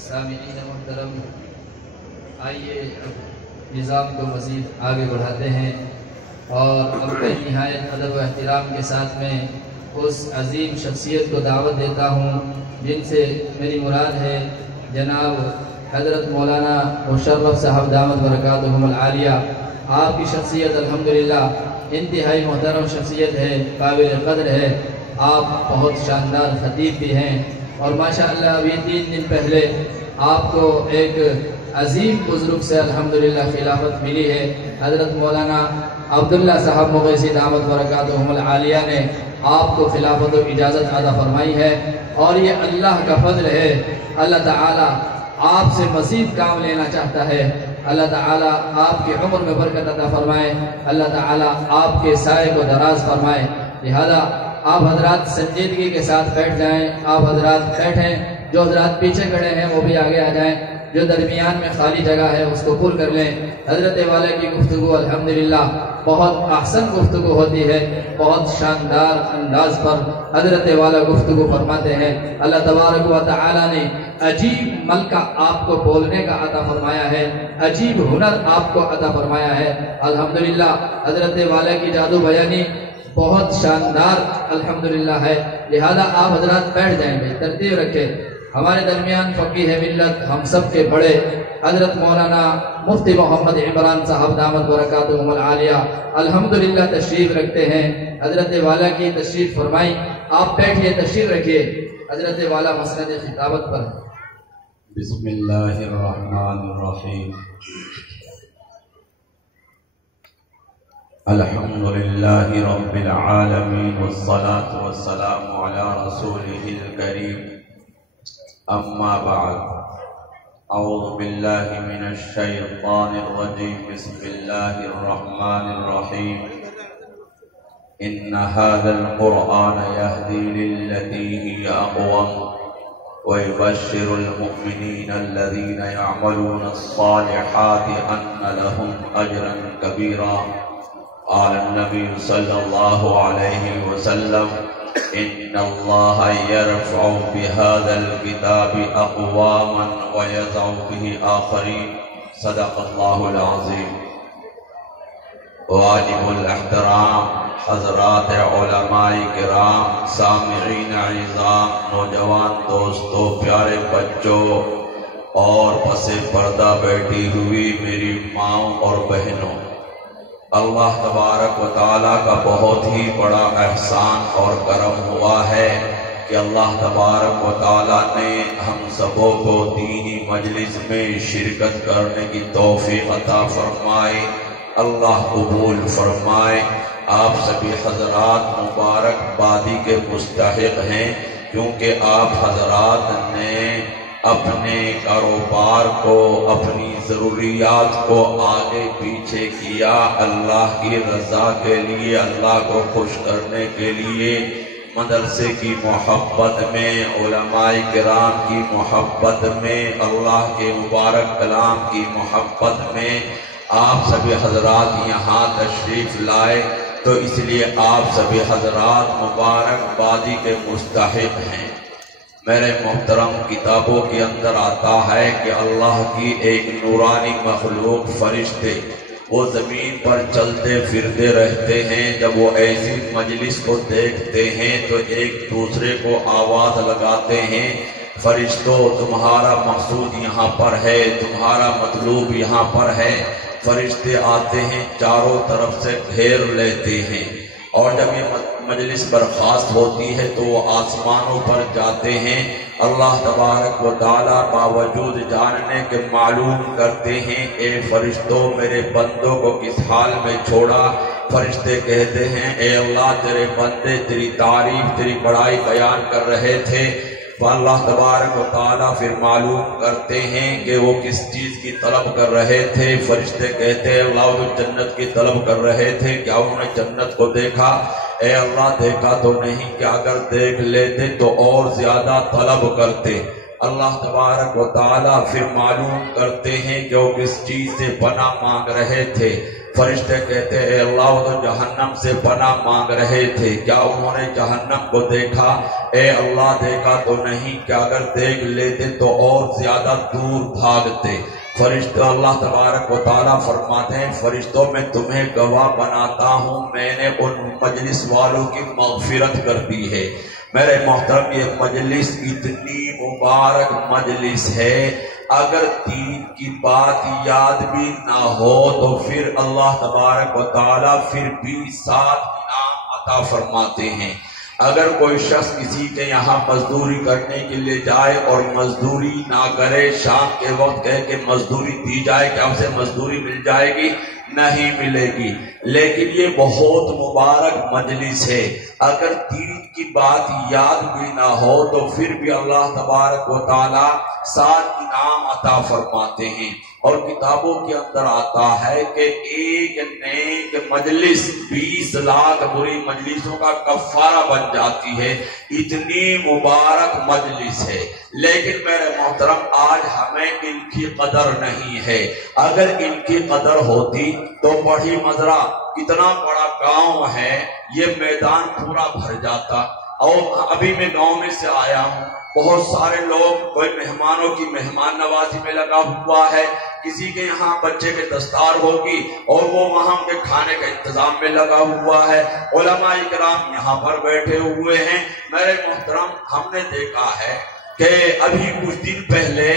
سامعین محترم، آئیے اب نظام کو مزید آگے بڑھاتے ہیں اور اپنے نہایت ادب و احترام کے ساتھ میں اس عظیم شخصیت کو دعوت دیتا ہوں جن سے میری مراد ہے جناب حضرت مولانا مشرف صاحب دامت برکاتہم العالیہ۔ آپ کی شخصیت الحمدللہ انتہائی محترم شخصیت ہے، قابل قدر ہے۔ آپ بہت شاندار خطیب بھی ہیں اور ماشاءاللہ ابھی 3 دن پہلے آپ کو ایک عظیم بزرگ سے الحمدللہ خلافت ملی ہے۔ حضرت مولانا عبداللہ صاحب مغیثی دامت برکاتہم العالیہ نے آپ کو خلافت و اجازت عطا فرمائی ہے اور یہ اللہ کا فضل ہے۔ اللہ تعالیٰ آپ سے مزید کام لینا چاہتا ہے۔ اللہ تعالیٰ آپ کی عمر میں برکت عطا فرمائے، اللہ تعالیٰ آپ کے سائے کو دراز فرمائے۔ لہذا آپ حضرات سنجیدگی کے ساتھ بیٹھ جائیں، آپ حضرات بیٹھیں، جو حضرات پیچھے کھڑے ہیں وہ بھی آگے آ جائیں، جو درمیان میں خالی جگہ ہے اس کو پر کر لیں۔ حضرت والے کی گفتگو الحمدللہ بہت احسن گفتگو ہوتی ہے، بہت شاندار انداز پر حضرت والا گفتگو فرماتے ہیں۔ اللہ تبارک و تعالی نے عجیب ملکہ آپ کو بولنے کا عطا فرمایا ہے، عجیب ہنر آپ کو عطا فرمایا ہے۔ الحمدللہ حضرت والا کی جادو بیانی بہت شاندار الحمدللہ ہے۔ لہذا آپ حضرات بیٹھ جائیں گے، ترتیب رکھیں۔ ہمارے درمیان فقیہ ملت ہم سب کے بڑے حضرت مولانا مفتی محمد عمران صاحب دامت برکاتہم العالیہ الحمدللہ تشریف رکھتے ہیں۔ حضرت والا کی تشریف فرمائیں، آپ بیٹھیے، تشریف رکھیے۔ حضرت والا مسند خطابت پر۔ بسم اللہ الرحمن الرحیم۔ الحمدللہ رب العالمین والصلاة والسلام علی رسولہ الکریم، اما بعد، اعوذ باللہ من الشیطان الرجیم، بسم اللہ الرحمن الرحیم۔ ان هذا القرآن يهدي للتي هي اقوم ويبشر المؤمنين الذين يعملون الصالحات ان لهم اجرا كبيرا۔ قال النبي صلى الله عليه وسلم ان الله يرفع بهذا الكتاب اقواما ويضع به آخرين، صدق الله العظيم۔ واجب الاحترام حضرات علماء کرام، سامعین اعزام، نوجوان دوستوں، پیارے بچوں اور پس پردہ بیٹھی ہوئی میری ماؤں اور بہنوں، اللہ تبارک و تعالیٰ کا بہت ہی بڑا احسان اور کرم ہوا ہے کہ اللہ تبارک و تعالیٰ نے ہم سبوں کو دینی مجلس میں شرکت کرنے کی توفیق عطا فرمائے۔ اللہ قبول فرمائے۔ آپ سبھی حضرات مبارک بادی کے مستحق ہیں، کیونکہ آپ حضرات نے اپنے کاروبار کو، اپنی ضروریات کو آگے پیچھے کیا اللہ کی رضا کے لیے، اللہ کو خوش کرنے کے لیے، مدرسے کی محبت میں، علماء کرام کی محبت میں، اللہ کے مبارک کلام کی محبت میں آپ سبھی حضرات یہاں تشریف لائے، تو اس لیے آپ سبھی حضرات مبارک بادی کے مستحق ہیں۔ میرے محترم، کتابوں کے اندر آتا ہے کہ اللہ کی ایک نورانی مخلوق فرشتے وہ زمین پر چلتے پھرتے رہتے ہیں، جب وہ ایسی مجلس کو دیکھتے ہیں تو ایک دوسرے کو آواز لگاتے ہیں، فرشتوں تمہارا مقصود یہاں پر ہے، تمہارا مطلوب یہاں پر ہے۔ فرشتے آتے ہیں، چاروں طرف سے گھیر لیتے ہیں، اور جب یہ مجلس برخاست ہوتی ہے تو وہ آسمانوں پر جاتے ہیں۔ اللہ تبارک و تعالیٰ باوجود جاننے کے معلوم کرتے ہیں، اے فرشتوں میرے بندوں کو کس حال میں چھوڑا؟ فرشتے کہتے ہیں، اے اللہ تیرے بندے تیری تعریف، تیری بڑائی بیان کر رہے تھے۔ اللہ تبارک و تعالیٰ پھر معلوم کرتے ہیں کہ وہ کس چیز کی طلب کر رہے تھے۔ فرشتے کہتے ہیں، اللہ جو جنت کی طلب کر رہے تھے، کیا انہوں نے جنت کو دیکھا؟ اے اللہ دیکھا تو نہیں، کہ اگر دیکھ لیتے تو اور زیادہ طلب کرتے۔ اللہ تبارک و تعالیٰ پھر معلوم کرتے ہیں کہ وہ کس چیز سے پناہ مانگ رہے تھے۔ فرشتے کہتے ہیں اے اللہ وہ تو جہنم سے پناہ مانگ رہے تھے، کیا انہوں نے جہنم کو دیکھا؟ اے اللہ دیکھا تو نہیں، کہ اگر دیکھ لیتے تو اور زیادہ دور بھاگتے۔ فرشتہ اللہ تبارک و تعالیٰ فرماتے ہیں فرشتوں میں تمہیں گواہ بناتا ہوں، میں نے ان مجلس والوں کی مغفرت کر دی ہے۔ میرے محترم یہ مجلس اتنی مبارک مجلس ہے، اگر دین کی بات یاد بھی نہ ہو تو پھر اللہ تبارک و تعالیٰ پھر بھی 7 انعام عطا فرماتے ہیں۔ اگر کوئی شخص کسی کے یہاں مزدوری کرنے کے لیے جائے اور مزدوری نہ کرے، شام کے وقت کہے کہ مزدوری دی جائے، کیا اسے مزدوری مل جائے گی؟ نہیں ملے گی۔ لیکن یہ بہت مبارک مجلس ہے، اگر دین کی بات یاد بھی نہ ہو تو پھر بھی اللہ تبارک و تعالی 7 انعام عطا فرماتے ہیں۔ اور کتابوں کے اندر آتا ہے کہ ایک نیک مجلس 20 لاکھ بری مجلسوں کا کفارہ بن جاتی ہے، اتنی مبارک مجلس ہے۔ لیکن میرے محترم آج ہمیں ان کی قدر نہیں ہے، اگر ان کی قدر ہوتی تو بڑی مزرہ کتنا بڑا گاؤں ہے، یہ میدان پورا بھر جاتا۔ اور ابھی میں گاؤں میں سے آیا ہوں، بہت سارے لوگ، کوئی مہمانوں کی مہمان نوازی میں لگا ہوا ہے، کسی کے یہاں بچے کے دستار ہوگی اور وہ وہاں کے کھانے کا انتظام میں لگا ہوا ہے، علماء کرام یہاں پر بیٹھے ہوئے ہیں۔ میرے محترم ہم نے دیکھا ہے کہ ابھی کچھ دن پہلے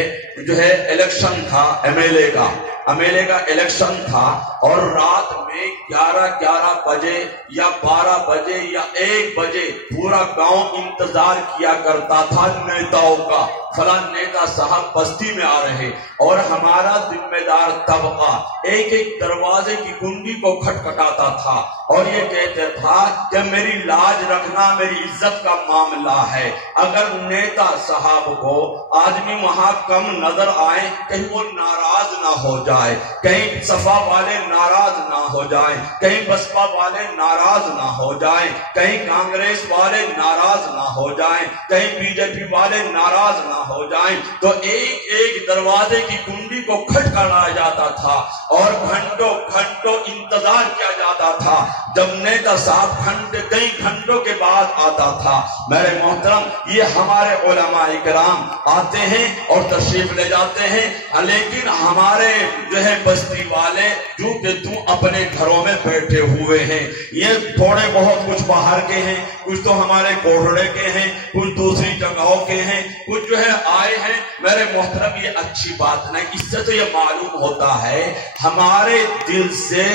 جو ہے الیکشن تھا ایم ایل اے کا الیکشن تھا، اور رات میں 11 بجے یا 12 بجے یا 1 بجے پورا گاؤں انتظار کیا کرتا تھا نیتاؤں کا، فلاں نیتا صاحب بستی میں آ رہے، اور ہمارا ذمہ دار طبقہ ایک ایک دروازے کی کنڈی کو کھٹکھٹاتا تھا اور یہ کہتے تھا کہ میری لاج رکھنا میری عزت کا معاملہ ہے، اگر نیتا صاحب کو آدمی وہاں کم نظر آئے کہیں وہ ناراض نہ ہو جائے، کہیں صفا والے ناراض نہ ہو جائیں، کہیں بسپا والے ناراض نہ ہو جائیں، کہیں کانگریس والے ناراض نہ ہو جائیں، کہیں بی جے پی والے ناراض نہ ہو جائیں، تو ایک ایک دروازے کی کنڈی کو کھٹکھٹایا جاتا تھا اور گھنٹوں گھنٹوں انتظار کیا جاتا تھا جب نیتا صاحب کئی گھنٹوں کے بعد آتا تھا۔ میرے محترم یہ ہمارے علماء کرام آتے ہیں اور تشریف لے جاتے ہیں، لیکن ہمارے جو ہے بستی والے جو کہ تم اپنے گھروں میں بیٹھے ہوئے ہیں، یہ تھوڑے بہت کچھ باہر کے ہیں، کچھ تو ہمارے کوٹھڑے کے ہیں، کچھ دوسری جگہوں کے ہیں، کچھ جو ہے آئے ہیں۔ میرے محترم یہ اچھی بات نہیں، اس سے تو یہ معلوم ہوتا ہے ہمارے دل سے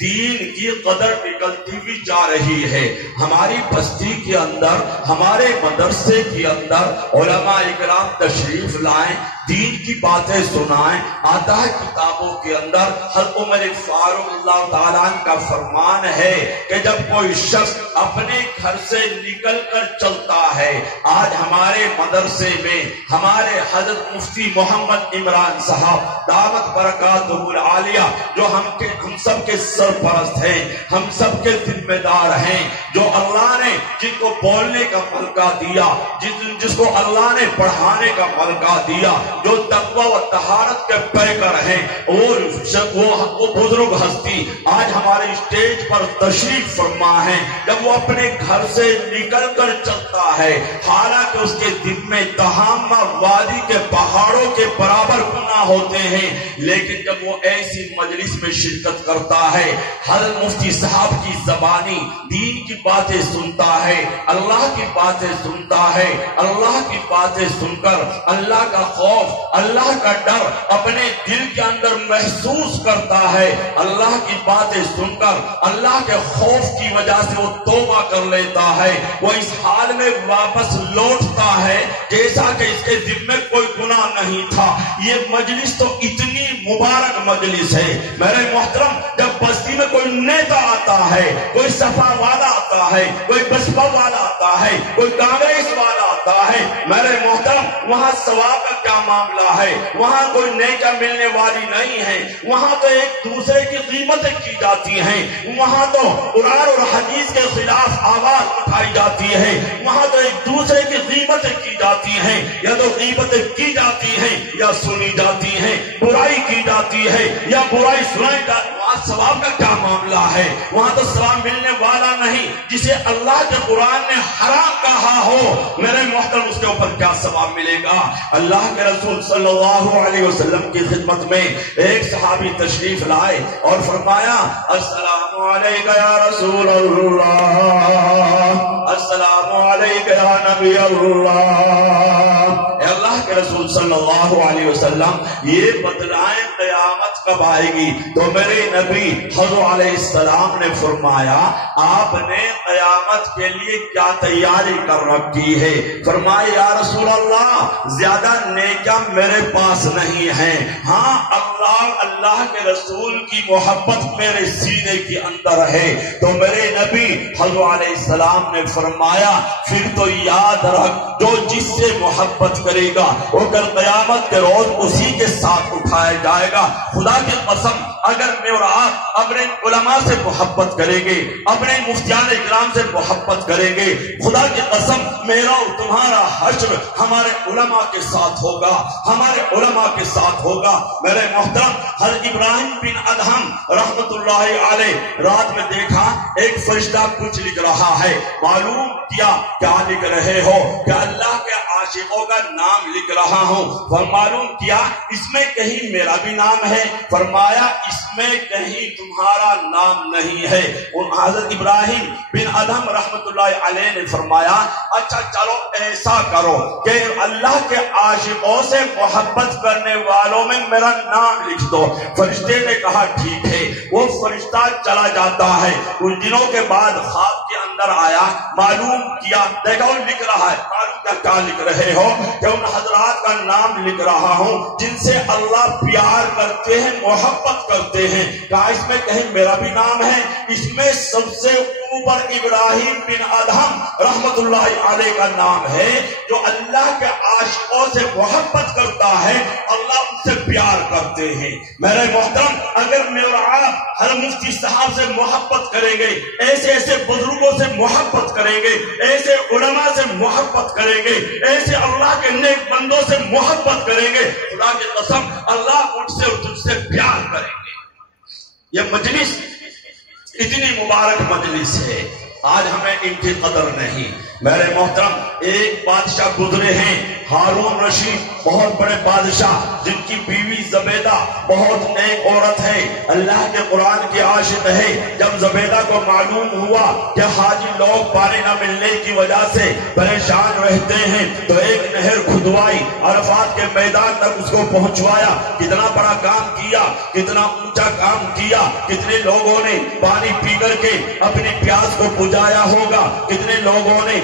دین کی قدر نکلتی بھی جا رہی ہے۔ ہماری بستی کے اندر، ہمارے مدرسے کے اندر علماء اکرام تشریف لائیں، دین کی باتیں سنائیں۔ آتا ہے کتابوں کے اندر حضرت عمر فاروق اللہ تعالیٰ عنہ کا فرمان ہے کہ جب کوئی شخص اپنے گھر سے نکل کر چلتا ہے، آج ہمارے مدرسے میں ہمارے حضرت مفتی محمد عمران صاحب دعوت برکاتہ العالیہ جو ہم سب کے سرپرست ہیں، ہم سب کے ذمہ دار ہیں، جو اللہ نے جن کو بولنے کا ملکہ دیا، جس کو اللہ نے پڑھانے کا ملکہ دیا، جو تقوی و طہارت کے پیکر ہیں، وہ بزرگ ہستی آج ہمارے اسٹیج پر تشریف فرما ہے۔ جب وہ اپنے گھر سے نکل کر چلتا ہے، حالانکہ اس کے دل میں تہامہ وادی کے پہاڑوں کے برابر گناہ ہوتے ہیں، لیکن جب وہ ایسی مجلس میں شرکت کرتا ہے، حضرت مفتی صاحب کی زبانی دین کی باتیں سنتا ہے، اللہ کی باتیں سنتا ہے، اللہ کی باتیں سن کر اللہ کا خوف، اللہ کا ڈر اپنے دل کے اندر محسوس کرتا ہے، اللہ کی باتیں سن کر اللہ کے خوف کی وجہ سے وہ توبہ کر لیتا ہے، وہ اس حال میں واپس لوٹتا ہے جیسا کہ اس کے ذمہ کوئی گناہ نہیں تھا۔ یہ مجلس تو اتنی مبارک مجلس ہے۔ میرے محترم جب بستی میں کوئی نیتا آتا ہے، کوئی صفا والا آتا ہے، کوئی بسپا والا آتا ہے، کوئی کانگریس والا آتا ہے، میرے محترم وہاں ثواب کا کیا معاملہ ہے؟ وہاں کوئی نیکیاں ملنے والی نہیں ہے، وہاں تو ایک دوسرے کی قیمتیں کی جاتی ہیں، وہاں تو قرآن اور حدیث کے خلاف آواز اٹھائی جاتی ہے، وہاں تو ایک دوسرے کی قیمتیں کی جاتی ہیں، یا تو قیمتیں کی جاتی ہیں یا سنی جاتی جاتی ہیں، برائی کی جاتی ہے یا برائی سنائی جاتی، وہاں ثواب کا کیا معاملہ ہے؟ وہاں تو ثواب ملنے والا نہیں۔ جسے اللہ کے قرآن نے حرام کہا ہو میرے محترم، اس کے اوپر کیا ثواب ملے گا؟ اللہ کے رسول صلی اللہ علیہ وسلم کی خدمت میں ایک صحابی تشریف لائے اور فرمایا السلام علیکہ یا رسول اللہ، السلام علیکہ یا نبی اللہ۔ اے اللہ کے رسول صلی اللہ علیہ وسلم، یہ بتلائیں قیامت کب آئے گی؟ تو میرے نبی حضرت علیہ السلام نے فرمایا آپ نے قیامت کے لیے کیا تیاری کر رکھی ہے؟ فرمایا یا رسول اللہ زیادہ نیکیاں میرے پاس نہیں ہیں، ہاں اللہ کے رسول کی محبت میرے سینے کے اندر ہے۔ تو میرے نبی حضرت علیہ السلام نے فرمایا پھر تو یاد رکھ جو جس سے محبت کرے گا وہ کل قیامت کے روز اسی کے ساتھ اٹھایا جائے گا۔ خدا کی قسم اگر میں اور آپ اپنے علماء سے محبت کریں گے، اپنے مفتیان اکرام سے محبت کریں گے، خدا کی قسم میرا اور تمہارا حشر ہمارے علماء کے ساتھ ہوگا، ہمارے علماء کے ساتھ ہوگا۔ میرے محترم حضرت ابراہیم بن ادہم رحمت اللہ علیہ رات میں دیکھا ایک فرشتہ کچھ لکھ رہا ہے، معلوم کیا کیا لکھ رہے ہو؟ کہ اللہ کے عاشقوں کا نام لکھ رہا ہوں۔ معلوم کیا اس میں کہیں میرا بھی نام ہے؟ فرمایا اس میں کہیں تمہارا نام نہیں ہے۔ حضرت ابراہیم بن ادہم رحمت اللہ علیہ نے فرمایا اچھا چلو ایسا کرو کہ اللہ کے عاشقوں سے محبت کرنے والوں میں میرا نام لکھ دو۔ فرشتے نے کہا ٹھیک ہے۔ وہ فرشتہ چلا جاتا ہے، کچھ دنوں کے بعد خواب کے اندر آیا، معلوم کیا دیکھا وہ لکھ رہا ہے، معلوم کیا لکھ رہے ہو؟ کہ ان حضرات کا نام لکھ رہا ہوں جن سے اللہ پیار کرتے ہیں، محبت کرتے ہیں۔ کہا اس میں کہیں میرا بھی نام ہے؟ اس میں سب سے اوپر ابراہیم بن ادہم رحمت اللہ علیہ کا نام ہے۔ جو اللہ کے عاشقوں سے محبت کرتا ہے اللہ ان سے پیار کرتے ہیں۔ میرے محترم اگر میں اور آپ ہر مفتی صاحب سے محبت کریں گے، ایسے ایسے بزرگوں سے محبت کریں گے، ایسے علماء سے محبت کریں گے، ایسے اللہ کے نیک بندوں سے محبت کریں گے، خدا کی قسم اللہ مجھ سے اور تجھ سے پیار کریں گے۔ یہ مجلس اتنی مبارک مجلس ہے، آج ہمیں ان کی قدر نہیں۔ میرے محترم ایک بادشاہ گزرے ہیں ہارون رشید، بہت بڑے بادشاہ جن کی بیوی زبیدہ بہت نیک عورت ہے، اللہ کے قرآن کی عاشق ہے۔ جب زبیدہ کو معلوم ہوا کہ حاجی لوگ پانی نہ ملنے کی وجہ سے پریشان رہتے ہیں تو ایک نہر کھدوائی، عرفات کے میدان تک اس کو پہنچوایا۔ کتنا بڑا کام کیا، کتنا اونچا کام کیا، کتنے لوگوں نے پانی پی کر کے اپنی پیاس کو بجھایا ہوگا، کتنے لوگوں نے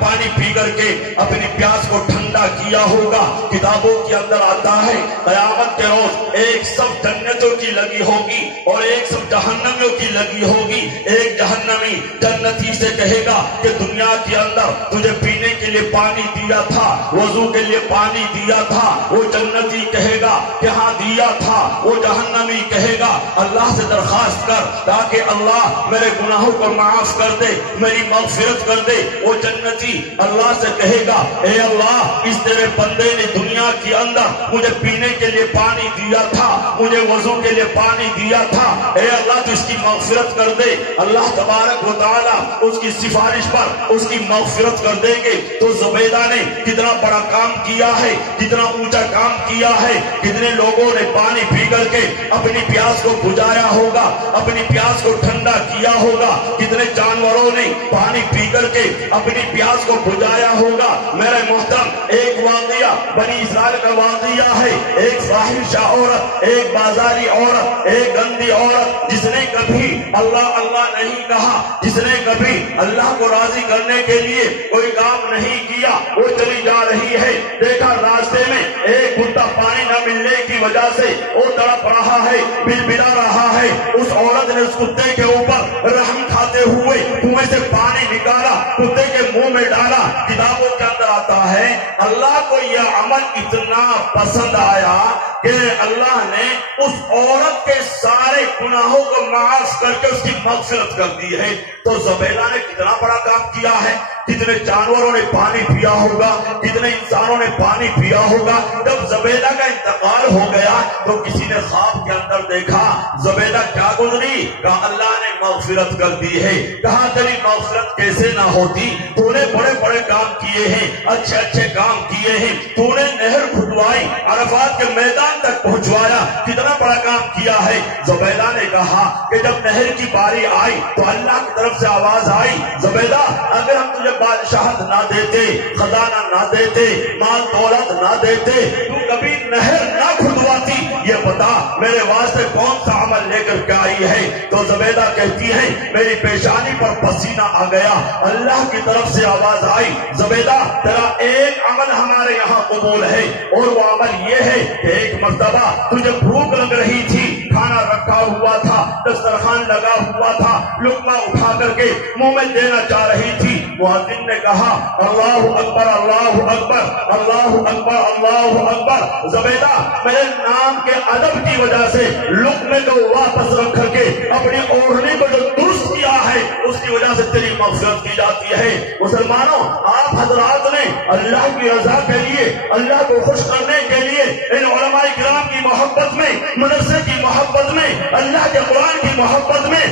پانی پی کر کے اپنی پیاس کو ٹھنڈا کیا ہوگا۔ کتابوں کے اندر آتا ہے قیامت کے روز ایک صف جنتوں کی لگی ہوگی اور ایک صف جہنمیوں کی لگی ہوگی۔ ایک جہنمی جنتی سے کہے گا کہ دنیا کے اندر تجھے پینے کے لیے پانی دیا تھا، وضو کے لیے پانی دیا تھا۔ وہ جنتی کہے گا کہ ہاں دیا تھا۔ وہ جہنمی کہے گا اللہ سے درخواست کر تاکہ اللہ میرے گناہوں کو معاف کر دے، میری مغفرت کر دے۔ وہ جنتی اللہ سے کہے گا اے اللہ اس تیرے بندے نے دنیا کے اندر مجھے پینے کے لیے پانی دیا تھا، مجھے وضو کے لیے پانی دیا تھا، اے اللہ تو اس کی مغفرت کر دے۔ اللہ تبارک و تعالی اس کی سفارش پر اس کی مغفرت کر دیں گے۔ تو زبیدہ نے کتنا بڑا کام کیا ہے، کتنا اونچا کام کیا ہے، کتنے لوگوں نے پانی پی کر کے اپنی پیاس کو بجھایا ہوگا، اپنی پیاس کو ٹھنڈا کیا ہوگا، کتنے جانوروں نے پانی پی کر کے اپنی پیاس کو بجھایا ہوگا۔ میرے محترم ایک واقعہ بنی اسرائیل کا واقعہ ہے، ایک فاحشہ عورت، ایک بازاری عورت، ایک گندی عورت جس نے کبھی اللہ اللہ نہیں کہا، جس نے کبھی اللہ کو راضی کرنے کے لیے کوئی کام نہیں کیا، وہ چلی جا رہی ہے۔ دیکھا راستے میں ایک بڈھا پانی نہ ملنے کی وجہ سے وہ تڑپ رہا ہے، بلبلا رہا ہے۔ اس عورت نے اس کتے کے اوپر رحم کھاتے ہوئے کنویں سے پانی نکالا، کتے کے منہ میں ڈالا۔ کتابوں کے اندر آتا ہے اللہ کو یہ عمل اتنا پسند آیا کہ اللہ نے اس عورت کے سارے گناہوں کو معاف کر کے اس کی مغفرت کر دی ہے. تو زبیدہ نے کتنا بڑا کام کیا ہے. کتنے جانوروں نے پانی پیا ہوگا, کتنے انسانوں نے پانی پیا ہوگا. جب زبیدہ کا انتقال ہو گیا تو کسی نے خواب کے اندر دیکھا زبیدہ کیا گزری. کہا اللہ نے مغفرت کر دی ہے. کہا تیری مغفرت کیسے نہ ہوتی, تو نے بڑے بڑے کام کیے ہیں, اچھے اچھے کام کیے ہیں. تو نے نہر کھدوائی, عرفات کے میدان تک پہنچوایا, کتنا بڑا کام کیا ہے. زبیدہ نے کہا کہ جب نہر کی باری آئی تو اللہ کی طرف سے آواز آئی, زبیدہ اگر ہم تجھے بادشاہت نہ دیتے, خزانہ نہ دیتے, مال دولت نہ دیتے, تو کبھی نہر نہ کھدواتی, یہ بتا میرے واسطے کون سا عمل لے کر کے آئی ہے. تو زبیدہ کہتی ہے میری پیشانی پر پسینہ آ گیا, اللہ کی طرف سے آواز آئی, زبیدہ تیرا ایک عمل ہمارے یہاں قبول ہے, اور وہ عمل یہ ہے کہ ایک مرتبہ تجھے بھوک لگ رہی تھی, کھانا رکھا ہوا تھا, دسترخوان لگا ہوا تھا, لقمہ اٹھا کر کے منہ میں دینا چاہ رہی تھی. مؤذن نے کہا اللہ اکبر اللہ اکبر اللہ اکبر اللہ اکبر. زبیدہ میرے نام کے ادب کی وجہ سے لقمے کو واپس رکھ کر کے اپنی اوڑھنی کو جو درست کیا ہے اس کی وجہ سے تیری مغفرت کی جاتی ہے. مسلمانوں, آپ حضرات نے اللہ کی رضا کے لیے, اللہ کو خوش کرنے کے لیے, ان علماء کرام کی محبت میں, مدرسے کی محبت میں, اللہ کے قرآن کی محبت میں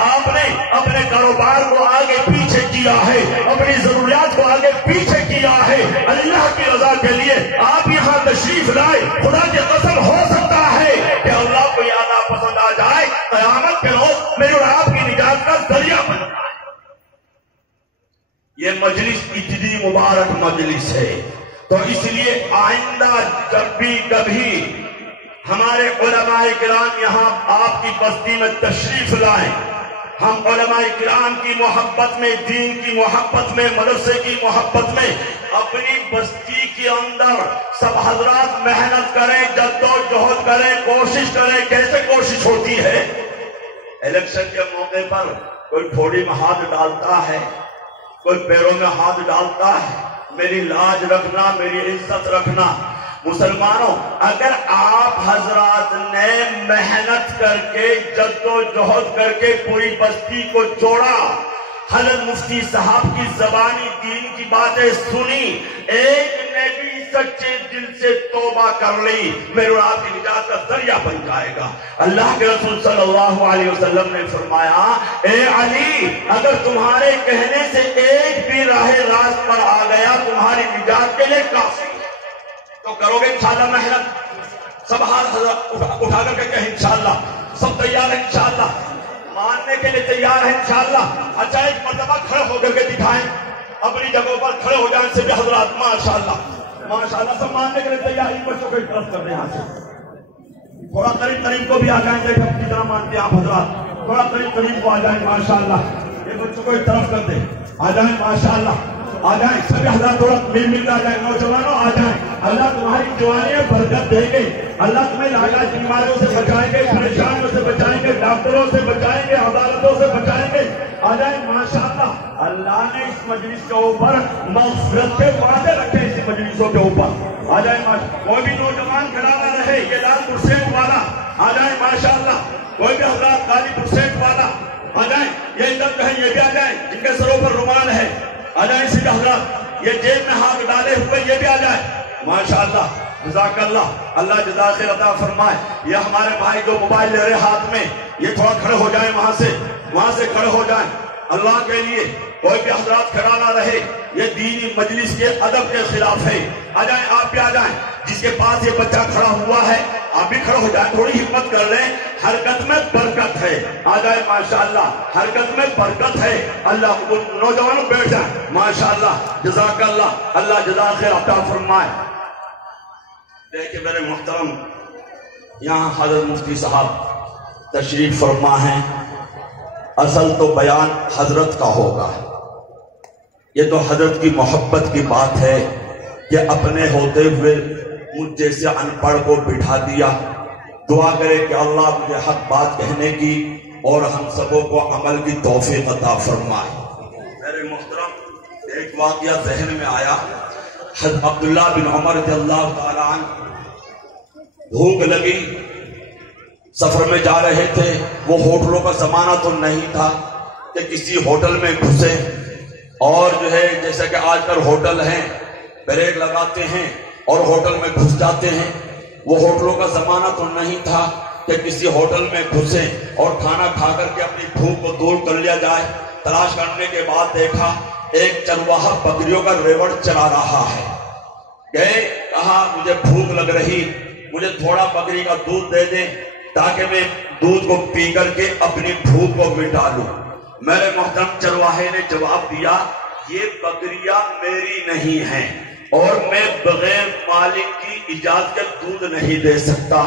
آپ نے اپنے کاروبار کو آگے پیچھے کیا ہے, اپنی ضروریات کو آگے پیچھے کیا ہے. اللہ کی رضا کے لیے آپ یہاں تشریف لائے. خدا کی قسم ہو سکتا ہے کہ اللہ کو یہ عطا پسند آ جائے, قیامت کے روز میری اور آپ کی نجات کا ذریعہ بن جائے. یہ مجلس اتنی مبارک مجلس ہے, تو اس لیے آئندہ جب بھی کبھی ہمارے علماء کرام یہاں آپ کی بستی میں تشریف لائیں, ہم علماء کرام کی محبت میں, دین کی محبت میں, مدرسے کی محبت میں اپنی بستی کے اندر سب حضرات محنت کریں, جد و جہد کریں, کوشش کریں. کیسے کوشش ہوتی ہے؟ الیکشن کے موقع پر کوئی تھوڑی میں ہاتھ ڈالتا ہے, کوئی پیروں میں ہاتھ ڈالتا ہے, میری لاج رکھنا, میری عزت رکھنا. مسلمانوں, اگر آپ حضرات نے محنت کر کے, جد و جہد کر کے پوری بستی کو جوڑا, حضرت مفتی صاحب کی زبانی دین کی باتیں سنی, ایک نے بھی سچے دل سے توبہ کر لی, میرے اور آپ کی نجات کا ذریعہ بن جائے گا. اللہ کے رسول صلی اللہ علیہ وسلم نے فرمایا, اے علی اگر تمہارے کہنے سے ایک بھی راہ راست پر آ گیا تمہاری نجات کے لیے کافی, تو کرو گے انشاءاللہ محنت. سب ہاتھ اٹھا کر کے کہیں انشاءاللہ, سب تیار ہیں انشاءاللہ, ماننے کے لیے تیار ہیں انشاءاللہ. اچھا ایک مرتبہ کھڑے ہو کر کے دکھائیں, اپنی جگہوں پر کھڑے ہو جائیں سے بھی حضرات. ماشاءاللہ ماشاءاللہ, سب ماننے کے لیے تیار. ان بچوں کو ایک طرف کر دیں, یہاں سے تھوڑا قریب قریب کو بھی آ جائیں, دیکھ ہم کتنا مانتے ہیں آپ حضرات, تھوڑا قریب قریب کو آ جائیں. ماشاءاللہ یہ بچوں کو ایک طرف کر دیں, آ جائیں. ماشاءاللہ آ جائیں, سبھی حضرات تھوڑا مل آ جائیں. نوجوانوں آ جائیں, اللہ تمہاری جوانی میں برکت دے گے, اللہ تمہیں لاعلاج بیماریوں سے بچائیں گے, پریشانیوں سے بچائیں گے, ڈاکٹروں سے بچائیں گے, عدالتوں سے بچائیں گے. آ جائیں. ماشاءاللہ اللہ نے اس مجلس کے اوپر مغفرت کے وعدے رکھے, اسی مجلسوں کے اوپر. آ جائیں. کوئی بھی نوجوان کھڑا نہ رہے, یہ لال پرسیٹ والا آ جائیں. ماشاءاللہ کوئی بھی حضرات کالی پرسیٹ والا آ جائیں. یہ ادھر جو ہے یہ بھی آ جائیں, جن کے سروں پر رومال ہے آ جائیں. اسی حضرات یہ جیب میں ہاتھ ڈالے ہوئے یہ بھی آ جائیں. ماشاءاللہ جزاک اللہ, اللہ جزا خیر عطا فرمائے. یہ ہمارے بھائی جو موبائل لے رہے ہاتھ میں, یہ تھوڑا کھڑے ہو جائیں, وہاں سے کھڑے ہو جائیں. اللہ کے لیے کوئی بھی حضرات کھڑا نہ رہے, یہ دینی مجلس کے ادب کے خلاف ہے. آ جائیں, آپ بھی آ جائیں. جس کے پاس یہ بچہ کھڑا ہوا ہے آپ بھی کھڑے ہو جائیں, تھوڑی ہمت کر لیں, حرکت میں برکت ہے. آ جائیں. ماشاءاللہ حرکت میں برکت ہے. اللہ نوجوانوں بیٹھ جائیں. ماشاءاللہ جزاک اللہ, اللہ جزا خیر عطا فرمائے. دیکھیں میرے محترم, یہاں حضرت مفتی صاحب تشریف فرما ہیں. اصل تو بیان حضرت کا ہوگا, یہ تو حضرت کی محبت کی بات ہے کہ اپنے ہوتے ہوئے مجھ جیسے ان پڑھ کو بٹھا دیا. دعا کرے کہ اللہ مجھے حق بات کہنے کی اور ہم سبوں کو عمل کی توفیق عطا فرمائے. میرے محترم ایک واقعہ ذہن میں آیا. حضرت عبداللہ بن عمر رضی اللہ تعالیٰ عنہ بھوک لگی، سفر میں جا رہے تھے، وہ ہوٹلوں کا زمانہ تو نہیں تھا کہ کسی ہوٹل میں گھسے اور جو ہے جیسا کہ آج کل ہوٹل ہیں بریک لگاتے ہیں اور ہوٹل میں گھس جاتے ہیں، وہ ہوٹلوں کا زمانہ تو نہیں تھا کہ کسی ہوٹل میں گھسے اور کھانا کھا کر کے اپنی بھوک کو دور کر لیا جائے۔ تلاش کرنے کے بعد دیکھا ایک چرواہا بکریوں کا ریوڑ چلا رہا ہے، گئے، کہا مجھے بھوک لگ رہی، مجھے تھوڑا بکری کا دودھ دے دیں تاکہ میں دودھ کو پی کر کے اپنی بھوک کو مٹا لوں۔ میرے محترم چرواہے نے جواب دیا یہ بکریاں میری نہیں ہیں اور میں بغیر مالک کی اجازت کے دودھ نہیں دے سکتا۔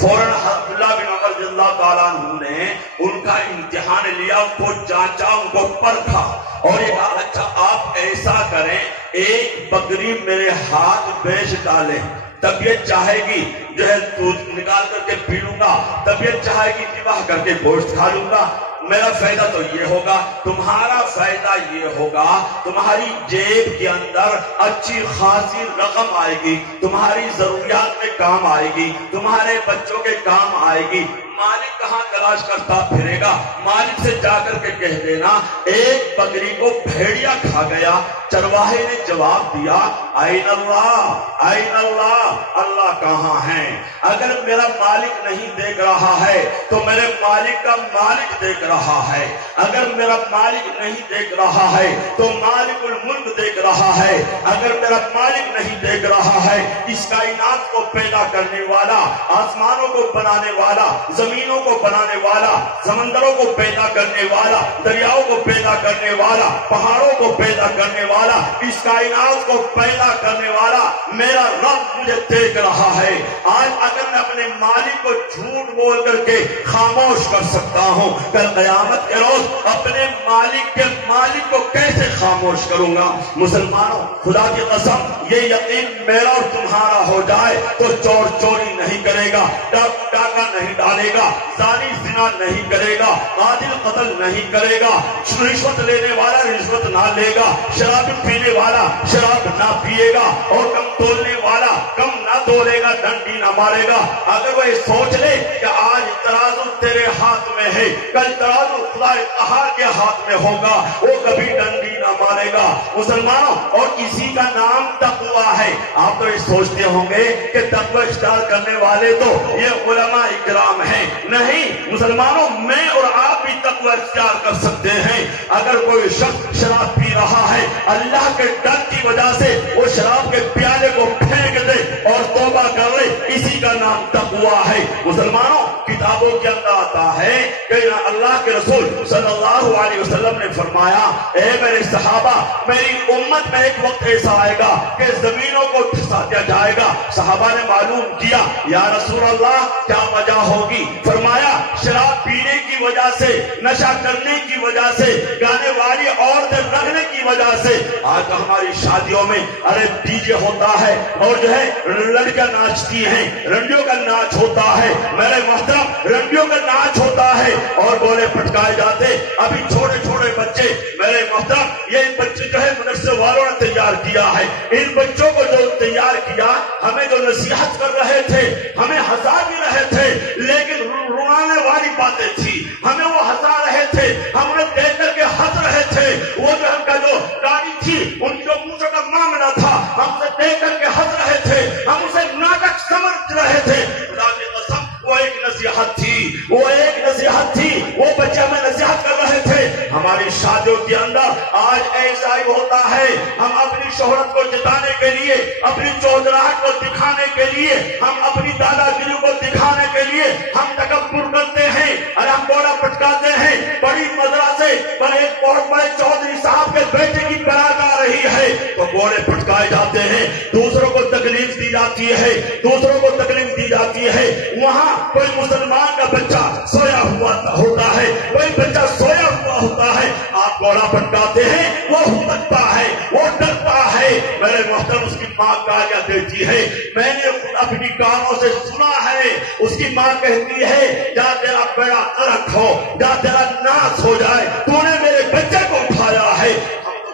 فوراً عبداللہ بن عمر رضی اللہ تعالیٰ عنہ نے ان کا امتحان لیا، ان کو جانچا، ان کو پرکھا اور یہ کہا اچھا آپ ایسا کریں ایک بکری میرے ہاتھ بیچ ڈالیں، طبیعت چاہے گی جو ہے دودھ نکال کر کے پی لوں گا، طبیعت چاہے گی ذبح کر کے گوشت کھا لوں گا، میرا فائدہ تو یہ ہوگا، تمہارا فائدہ یہ ہوگا تمہاری جیب کے اندر اچھی خاصی رقم آئے گی، تمہاری ضروریات میں کام آئے گی، تمہارے بچوں کے کام آئے گی۔ مالک کہاں تلاش کرتا پھرے گا؟ مالک سے جا کر کے کہہ دینا ایک بکری کو بھیڑیا کھا گیا۔ چرواہے نے جواب دیا این اللہ، این اللہ، اللہ کہاں ہے؟ اگر میرا مالک نہیں دیکھ رہا ہے تو میرے مالک کا مالک دیکھ رہا ہے، اگر میرا مالک نہیں دیکھ رہا ہے تو مالک الملک دیکھ رہا ہے، اگر میرا مالک نہیں دیکھ رہا ہے اس کائنات کو پیدا کرنے والا، آسمانوں کو بنانے والا، زمینوں کو بنانے والا، سمندروں کو پیدا کرنے والا، دریاؤں کو پیدا کرنے والا، پہاڑوں کو پیدا کرنے والا، اس کائنات کو پیدا کرنے والا میرا رب مجھے دیکھ رہا ہے۔ آج اگر میں اپنے مالک کو جھوٹ بول کر کے خاموش کر سکتا ہوں، کل قیامت کے روز اپنے مالک کے مالک کو کیسے خاموش کروں گا؟ مسلمانوں خدا کی قسم یہ یقین میرا اور تمہارا ہو جائے تو چور چوری نہیں کرے گا، ڈاکہ نہیں ڈالے گا، زانی زنا نہیں کرے گا، قاتل قتل نہیں کرے گا، رشوت لینے والا رشوت نہ لے گا، شراب پینے والا شراب نہ پیے گا اور کم تولنے والا کم نہ تولے گا، ڈنڈی نہ مارے گا۔ اگر وہ سوچ لے کہ آج ترازو تیرے ہاتھ میں ہے، کل ترازو خدا قہار کے ہاتھ میں ہوگا، وہ کبھی ڈنڈی نہ مارے گا۔ مسلمانوں اور اسی کا نام تقوی ہے۔ آپ تو یہ سوچتے ہوں گے کہ تقوی اختیار کرنے والے تو یہ علماء اکرام ہیں، نہیں مسلمانوں میں اور آپ بھی تقوی اختیار کر سکتے ہیں۔ اگر کوئی شخص شراب پی رہا ہے اللہ کے ڈر کی وجہ سے وہ شراب کے پیالے کو پھینک دے اور توبہ کر لے، اسی کا نام تقوی ہے۔ مسلمانوں کتابوں کے اندر آتا ہے کہ اللہ کے رسول صلی اللہ علیہ وسلم نے فرمایا اے میرے صحابہ میری امت میں ایک وقت ایسا آئے گا کہ زمینوں کو ٹھسا دیا جائے گا۔ صحابہ نے معلوم کیا یا رسول اللہ کیا وجہ ہوگی؟ فرمایا شراب پینے کی وجہ سے، نشہ کرنے کی وجہ سے، گانے والی عورتیں رکھنے کی وجہ سے۔ آج ہماری شادیوں میں ارے ڈی جے ہوتا ہے اور جو ہے لڑکیاں ناچتی ہیں، رنڈیوں کا ناچ ہوتا ہے، میرے محترم رنڈیوں کا ناچ ہوتا ہے اور گولے پٹکائے جاتے۔ ابھی چھوٹے چھوٹے بچے میرے محترم یہ بچے جو ہے مدرسے والوں نے تیار کیا ہے، ان بچوں کو جو تیار کیا ہمیں جو نصیحت کر رہے تھے، ہمیں ہنسا بھی رہے تھے لیکن روانے والی باتیں تھی، ہمیں وہ ہنسا رہے تھے، ہم انہیں دیکھ کر کے ہنس رہے تھے، وہ جو ہم کا جو گاڑی تھی ان کی جو مونچھوں کا معاملہ تھا ہم اسے دیکھ کر کے ہنس رہے تھے، ہم اسے ناٹک سمجھ رہے تھے۔ خدا کی قسم وہ ایک نصیحت تھی، وہ ایک نصیحت تھی، وہ بچے ہمیں نصیحت کر رہے تھے۔ ہماری شادیوں کے اندر آج ایسا ہی ہوتا ہے، ہم اپنی شہرت کو جتانے کے لیے، اپنی چودراہٹ کو دکھانے کے لیے، ہم اپنی دادا گیری کو دکھانے کے لیے ہم تکبر کرتے ہیں اور ہم گوڑا پٹکاتے ہیں۔ بڑی مدرسے پر ایک بہت بڑے چودھری صاحب کے بیٹے کی برات آ رہی ہے تو گوڑے پٹکائے جاتے ہیں، دوسروں کو تکلیف دی جاتی ہے، دوسروں کو تکلیف دی جاتی ہے۔ وہاں کوئی مسلمان کا بچہ سویا ہوا ہوتا ہے، کوئی بچہ سویا ہوا ہوتا ہے، آپ گوڑا پٹکاتے ہیں، وہ ہمتا ہے، وہ ڈرتا ہے۔ میرے محترم اس کی ماں گالیاں دیتی ہے، میں نے خود اپنی کانوں سے سنا ہے، اس کی ماں کہتی ہے جا تیرا بیڑا غرق ہو، جا تیرا ناس ہو جائے، تو نے میرے بچے کو اٹھایا ہے۔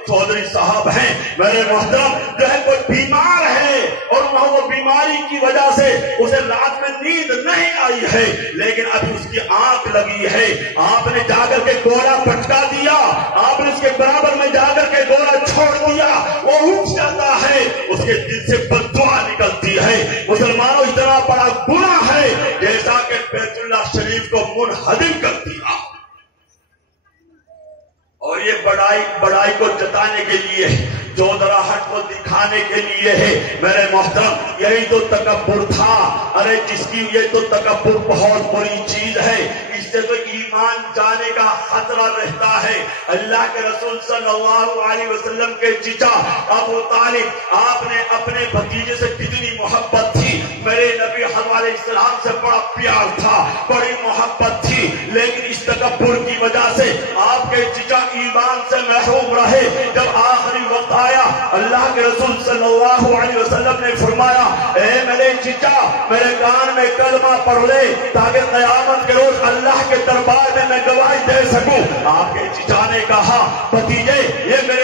چودھری صاحب ہیں میرے محترم جو ہے کوئی بیمار ہے اور وہاں وہ بیمار بیماری کی وجہ سے اسے رات میں نیند نہیں آئی ہے، لیکن ابھی اس کی آنکھ لگی ہے، آپ نے جا کر کے گولا پٹکا دیا، آپ نے اس کے برابر میں جا کر کے گولا چھوڑ دیا، وہ اٹھ جاتا ہے، اس کے دل سے بد دعا نکلتی ہے۔ مسلمانوں اتنا بڑا گناہ ہے جیسا کہ بیت اللہ شریف کو منہدم کر دیا، اور یہ بڑائی کو جتانے کے لیے، چودراہٹ کو دکھانے کے لیے ہے۔ میرے محترم یہی تو تکبر تھا۔ ارے جس کی یہ تو تکبر بہت بری چیز ہے، اس سے تو ایمان جانے کا خطرہ رہتا ہے۔ اللہ کے رسول صلی اللہ علیہ وسلم کے چچا ابو طالب، آپ نے اپنے بھتیجے سے کتنی محبت تھی، میرے نبی حضرت علیہ السلام سے بڑا پیار تھا، بڑی محبت تھی، لیکن اس تکبر کی وجہ سے آپ کے چچا ایمان سے محروم رہے۔ جب آخری وقت آیا، اللہ کے رسول صلی اللہ علیہ وسلم نے فرمایا، اے میرے چچا میرے کان میں کلمہ پڑھ لے تاکہ قیامت کے روز اللہ کے دربار میں گواہی دے سکوں۔ آپ کے چچا نے کہا، بھتیجے یہ میرے